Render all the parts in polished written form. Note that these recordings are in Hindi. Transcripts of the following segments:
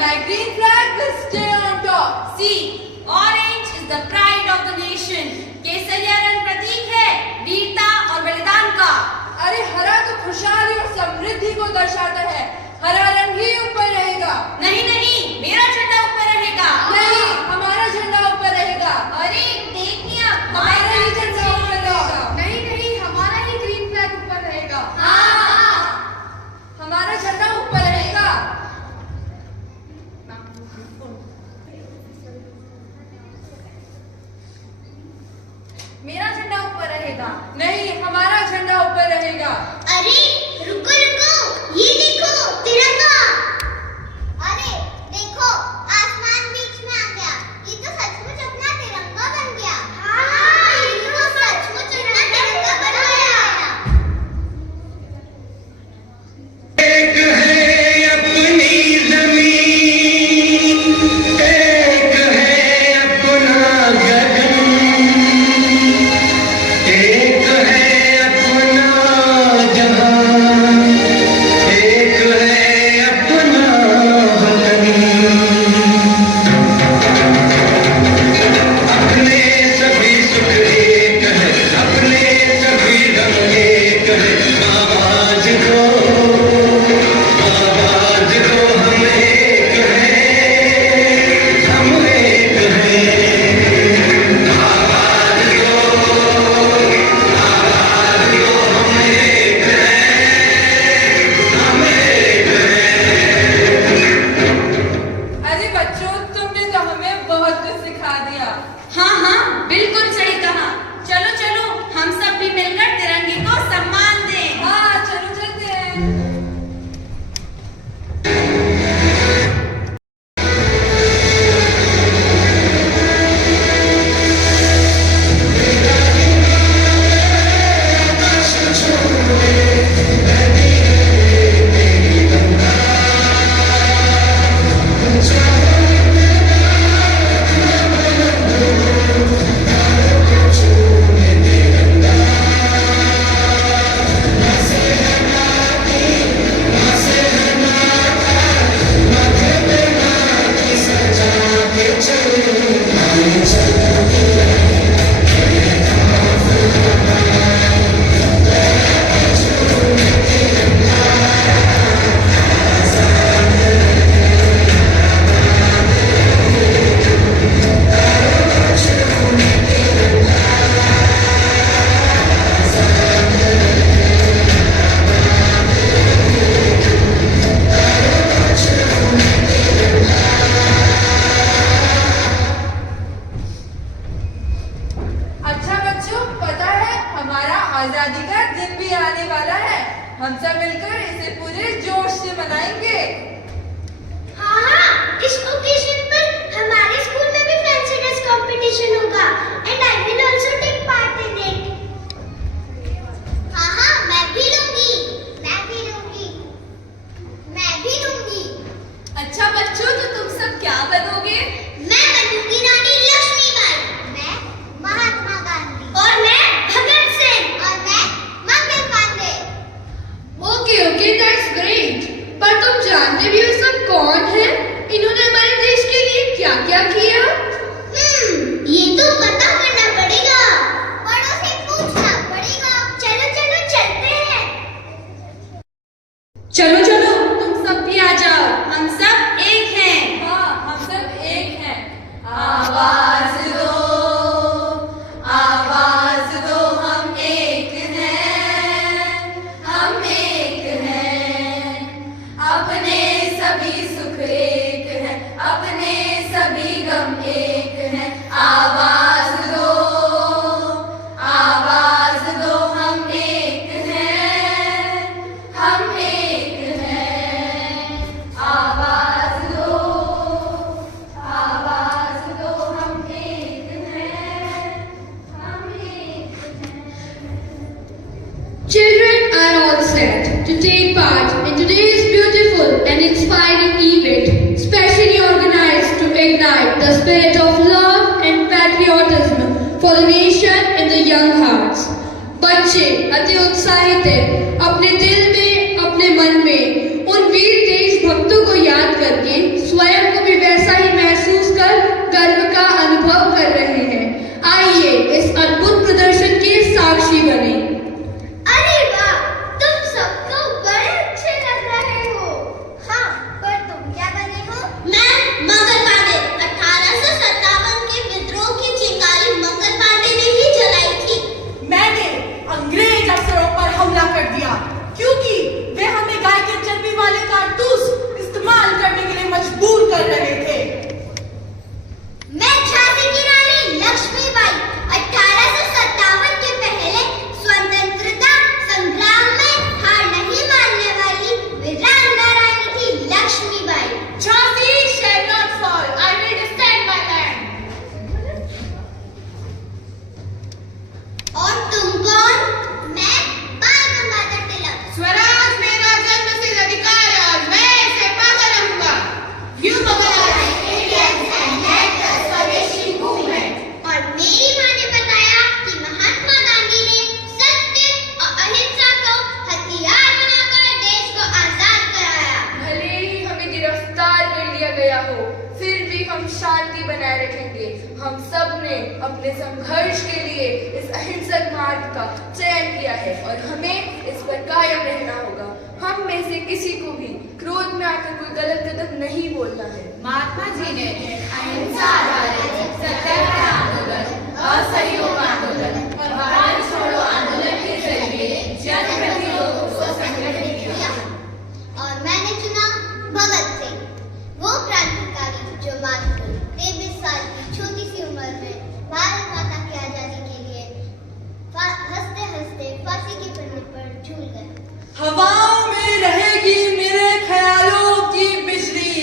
My green flag will stay on top. C. Orange is the pride of the nation. केसरिया रंग प्रतीक है वीरता और बलिदान का। अरे हरा तो खुशहाली और समृद्धि को दर्शाता है, हरा रंग ही ऊपर रहेगा। नहीं नहीं, मेरा झंडा ऊपर रहेगा। नहीं, हमारा झंडा ऊपर रहेगा। अरे देखिए, हमारा ही झंडा ऊपर रहेगा। नहीं नहीं, हमारा ही ग्रीन फ्लैग ऊपर रहेगा। हाँ, हमारा झंडा ऊपर रहेगा। मेरा झंडा ऊपर रहेगा। नहीं, हमारा झंडा ऊपर रहेगा। अरे रुको रुको, ये देखो तिरंगा। लिया गया हो, फिर भी हम शांति बनाए रखेंगे। हम सब ने अपने संघर्ष के लिए इस अहिंसक मार्ग का चयन किया है और हमें इस पर कायम रहना होगा। हम में से किसी को भी क्रोध में आकर कोई गलत कदम नहीं बोलना है। महात्मा जी ने अहिंसा आधारित सत्याग्रह आंदोलन, असहयोग आंदोलन और भारत छोड़ो आंदोलन के जरिए जन प्रतिरोध को संगठित किया। और मैंने चुना भगत सिंह, वो क्रांतिकारी जो मात्र 23 साल की छोटी सी उम्र में भारत माता की आजादी के लिए हंसते हंसते फांसी की फंदे पर झूल गए। हवाओं में रहेगी मेरे ख्यालों की बिजली,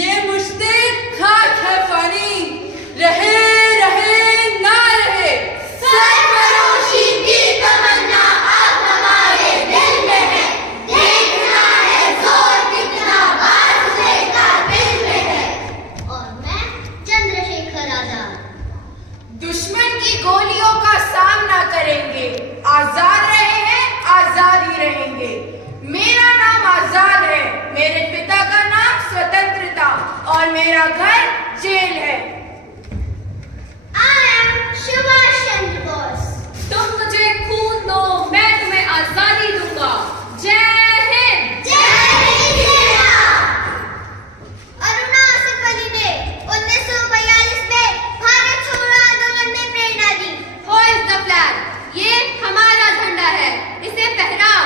ये मुझसे खाक है फानी, रहे रहे ना रहे सरफरोशी की तमन्ना अब हमारे दिल में है। देखना है जोर कितना बाजुए का दिल में है। और मैं चंद्रशेखर आजाद, दुश्मन की गोलियों का सामना करेंगे, आजाद रहे हैं आजाद ही रहेंगे। मेरा नाम आजाद है, मेरे पिता का नाम स्वतंत्रता और मेरा घर जेल है। I am Subhash Chandra Bose. तुम मुझे खून दो, मैं तुम्हें आजादी दूंगा। जय हिंद। जय हिंद। अरुणा आसिफ अली ने 1942 में भारत छोड़ो आंदोलन में प्रेरणा दी। होइस्ट द फ्लैग, ये हमारा झंडा है, इसे फहराओ।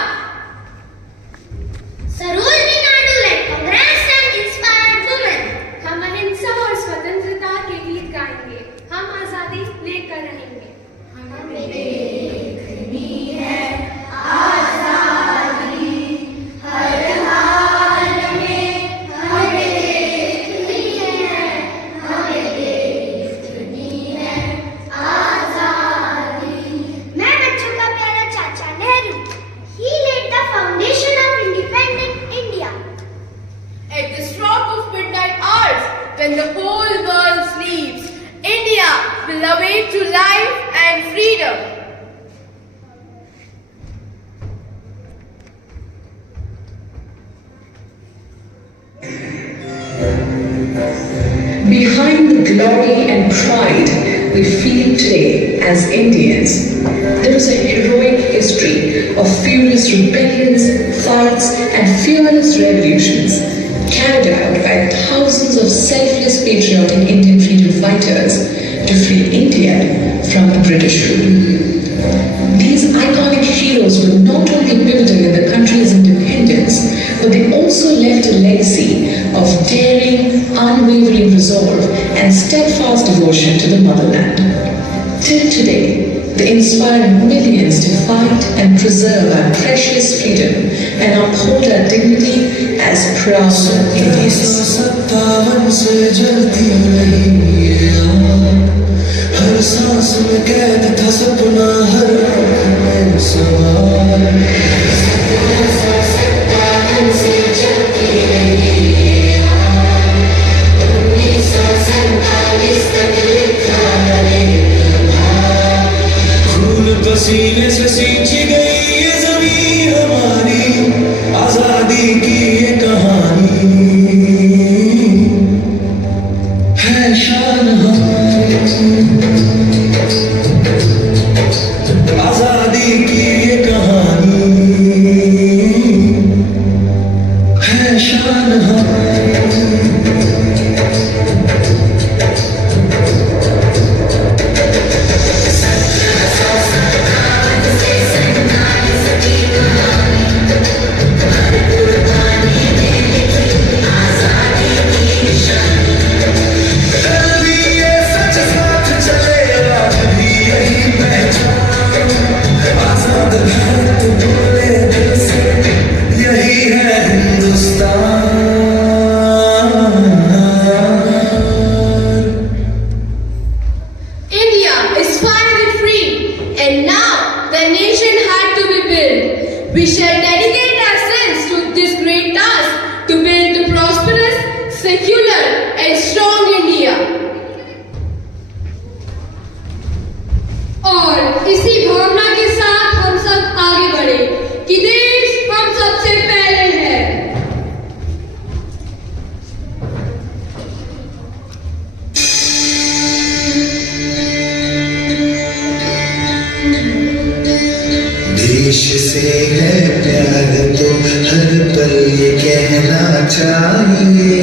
Sarojini Naidu led Congress and inspired women. हम अहिंसा और स्वतंत्रता के गीत गाएंगे, हम आजादी लेकर रहेंगे। हमें देखनी है आजादी हर हाल में, हमें देखनी है आजादी। मैं बच्चों का प्यारा चाचा Nehru. He laid the foundation of independent India. At the stroke of midnight hours, when the whole world sleeps, India will awake to life and freedom. Behind the glory and pride we feel today as Indians, there is a heroic history of furious rebellions, fights, and fearless revolutions carried out by thousands of selfless patriotic Indian freedom fighters to free India from the British rule. These iconic heroes were not only pivotal in the country's independence, but they also left a legacy of daring, unwavering resolve and steadfast devotion to the motherland. Till today, they inspire millions to fight and preserve our precious freedom and uphold our dignity as proud Indians. 57 से जलती रही ये आग, हर सांस में कैद था सपना, हर आँख में सवाल। 57 से जलती रही ये आग, 1947 तक लिखा है प्रभात। खून पसीने से सींची गई ये ज़मीं हमारी, आज़ादी की ये कहानी है शान हमारी। से है प्यार तो हर पल ये कहना चाहिए,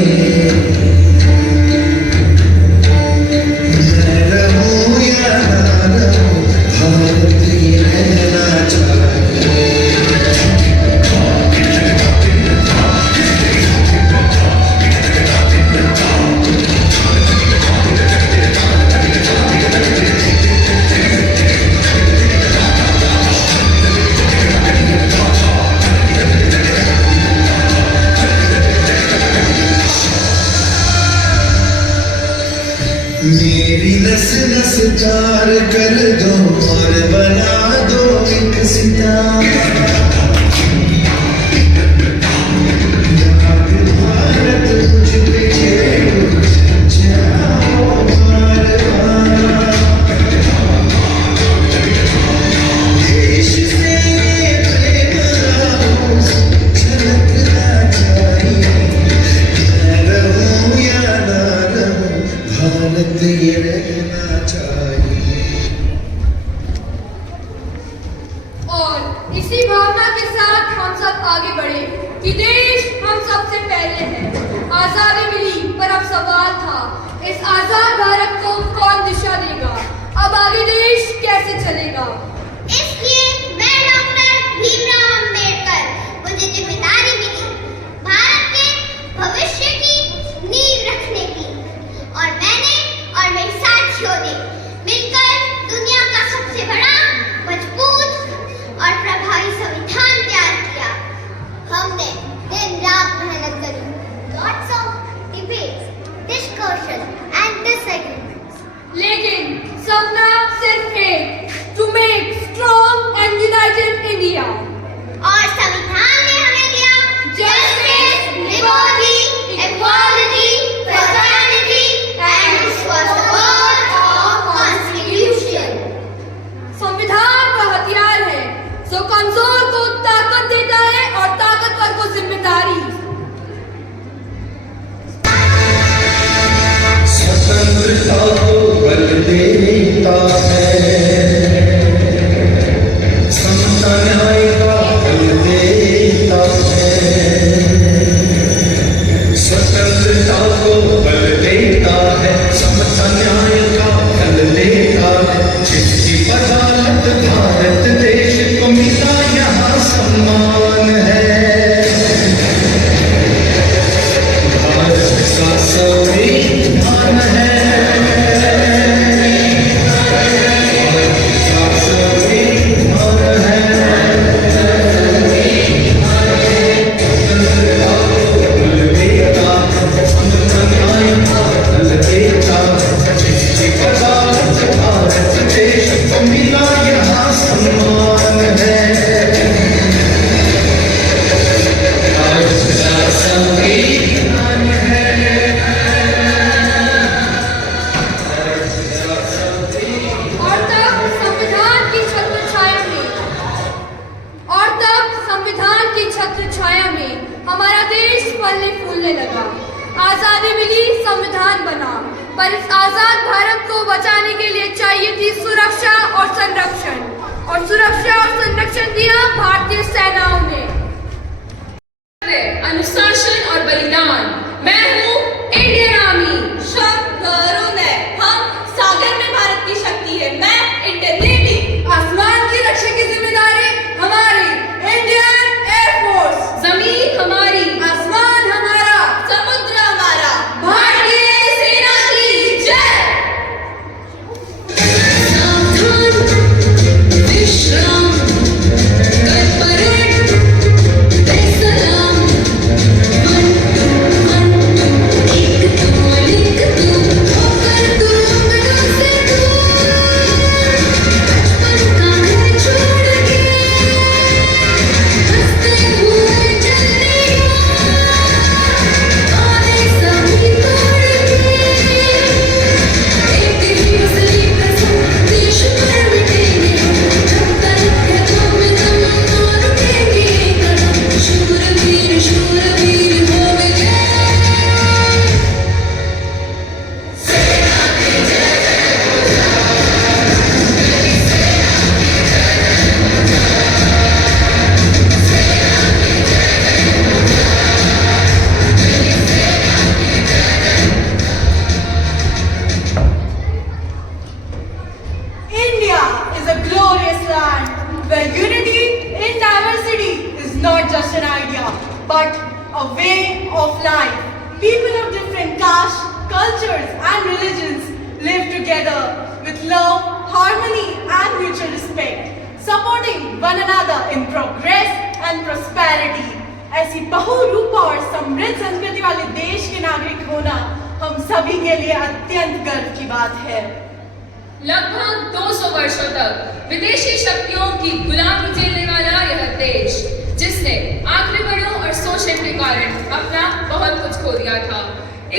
मैं रहूं या ना रहूं भारत ये रहना चाहिए। मेरी नस नस तार कर दो और बना दो एक सितारा, भारत मुझ पे जाओ बार बार, देश से प्रेम झलकना चाहिए, मैं रहूं या ना रहूं भारत ये रहना चाहिए। और इसी भावना के साथ हम सब आगे बढ़े कि देश हम सबसे पहले है। आजादी मिली पर अब सवाल था, इस आजाद भारत को कौन दिशा देगा, अब आगे देश कैसे चलेगा। इसलिए मैं डॉक्टर भीमराव अंबेडकर, मुझे जिम्मेदारी मिली भारत के भविष्य की नींव रखने की, और मैंने और मेरे साथियों ने मिलकर दुनिया का सबसे बड़ा, मजबूत और प्रभावी संविधान तैयार किया। हमने दिन रात मेहनत करी, lots of debates, discussion and disagreements. लेकिन सपना सिर्फ एक, to make strong and united India. और संविधान ने हमें दिया justice, liberty, equality, fraternity, and this was the word of Constitution. संविधान का हथियार है जो कमजोर को ताकत देता है और ताकतवर को जिम्मेदारी। स्वतंत्रता को बल देता है, समता न्याय का बल देता है, स्वतंत्रता को बल देता है, समता न्याय का बल देता है, जिसकी बदौलत भारत देश को मिला यहाँ सम्मान है, भारत का संविधान है, आजादी मिली, संविधान बना, पर इस आजाद भारत को बचाने के लिए चाहिए थी सुरक्षा और संरक्षण, और सुरक्षा और संरक्षण दिया भारतीय सेनाओं ने। अनुशासन और बलिदान। मैं हूँ इंडियन आर्मी। शब्द अरुण है, हम सागर में भारत की शक्ति है। मैं इंडियन नेवी। आसमान की रक्षा की जिम्मेदारी हमारी इंडियन एयरफोर्स। जमीन हमारी, आसमान हमारा, समुद्र हमारा। भारतीय सेना की जय। विश्राम कर परेड, सलाम, one people of different castes, cultures and religions live together with love, harmony and mutual respect, supporting one another in progress and prosperity. ऐसी बहुरूपा और समृद्ध संस्कृति वाले देश के नागरिक होना हम सभी के लिए अत्यंत गर्व की बात है। लगभग 200 वर्षों तक विदेशी शक्तियों की गुलामी झेलने वाला यह देश, जिसने आखिरी बड़ों और शोषण के कारण अपना बहुत कुछ खो दिया था,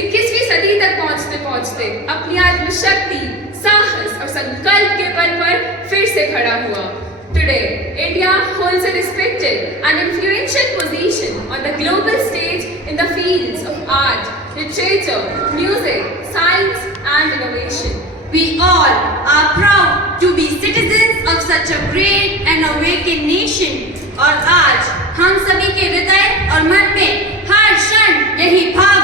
21वीं सदी तक पहुंचते पहुंचते अपनी आत्मशक्ति, साहस और संकल्प के बल पर फिर से खड़ा हुआ। Today, India holds a respected and influential position on the global stage in the fields of art, literature, music, science and innovation. We all are proud to be citizens of such a great and awakened nation. और आज हम सभी के हृदय और मन में हर क्षण यही भाव